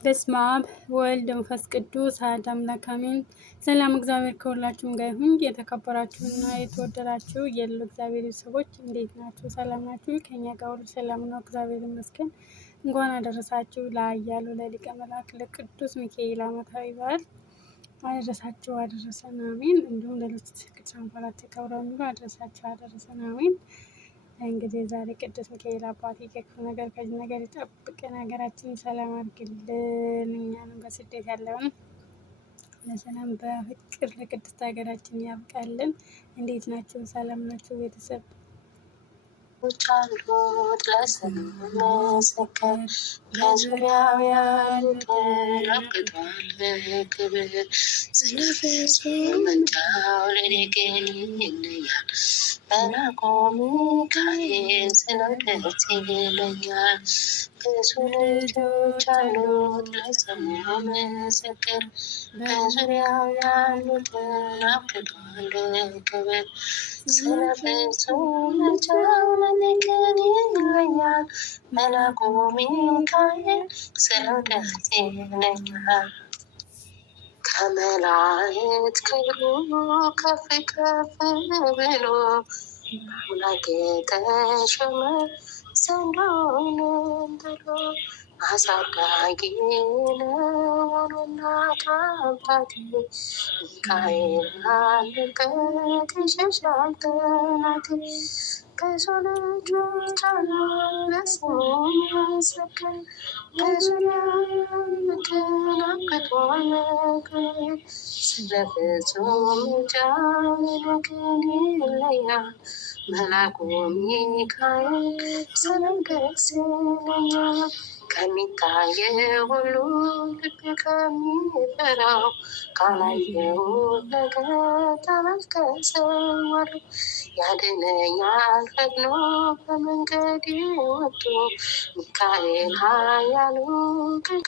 በስመ አብ ወልድ መንፈስ ቅዱስ አሐዱ አምላክ አሜን። ሰላም እግዚአብሔር ከሁላችሁም ጋር ይሁን። የተከበራችሁና የተወደዳችሁ የልዑል እግዚአብሔር ሰዎች እንዴት ናችሁ? ሰላም ናችሁ? ከኛ ጋር ሁሉ ሰላም ነው፣ እግዚአብሔር ይመስገን። እንኳን አደረሳችሁ ለኃያሉ ለሊቀ መላእክት ለቅዱስ ሚካኤል ዓመታዊ በዓል አደረሳችሁ አደረሰን አሜን። እንዲሁም ሌሎች ቅዱሳን በዓላት ተከብረው አደረሳችሁ አደረሰን አሜን። እንግዲህ ዛሬ ቅዱስ ሚካኤል አባቴ ከክፉ ነገር ከዚህ ነገር ይጠብቀን፣ ሀገራችንን ሰላም አድርግልን፣ እኛንም በስደት ያለውን ለሰላም በፍቅር ለቅድስት ሀገራችን ያብቃልን። እንዴት ናችሁ? ሰላም ናችሁ ቤተሰብ? ቻሉት ለስም መሰከር በዙሪያው ያሉትን አብቅቷል ክብር። ስለ ፍጹም ምልጃው ለኔ ግን ይለያል። መልአኩ ሚካኤል ስለው ደስ ይለኛል። ብዙ ልጆች አሉት ለስሙ መሰከር በዙሪያው ያሉትን አብቅቷል ክብር። ስለ ፍጹም ምልጃው ለኔ ግን ይለያል። መልአኩ ሚካኤል ስለው ደስ ይለኛል። ከመላእክት ክብሩ ከፍ ከፍ ብሎ አምላክ የተሾመ ዘንዶውን ጥሎ አሳዳጊ ነው እናት አባቴ። ሚካኤል አለበት ይሸሻል ጠላቴ። ብዙ ልጆች አሉ ለስሙ መሰከር በዙሪያው ያሉትን አብቅቷል ክብር። ስለ ፍጹም ምልጃው ለኔ ግን ይለያል። መልአኩ ሚካኤል ስለው ደስ ይለኛል። ከሚታየው ሁሉ ልቤ ከሚፈራው ካላየው ነገር ጠላት ከሰወረው ያድነኛል ፈጥኖ በመንገዴ ወጥቶ ሚካኤል ኃያሉ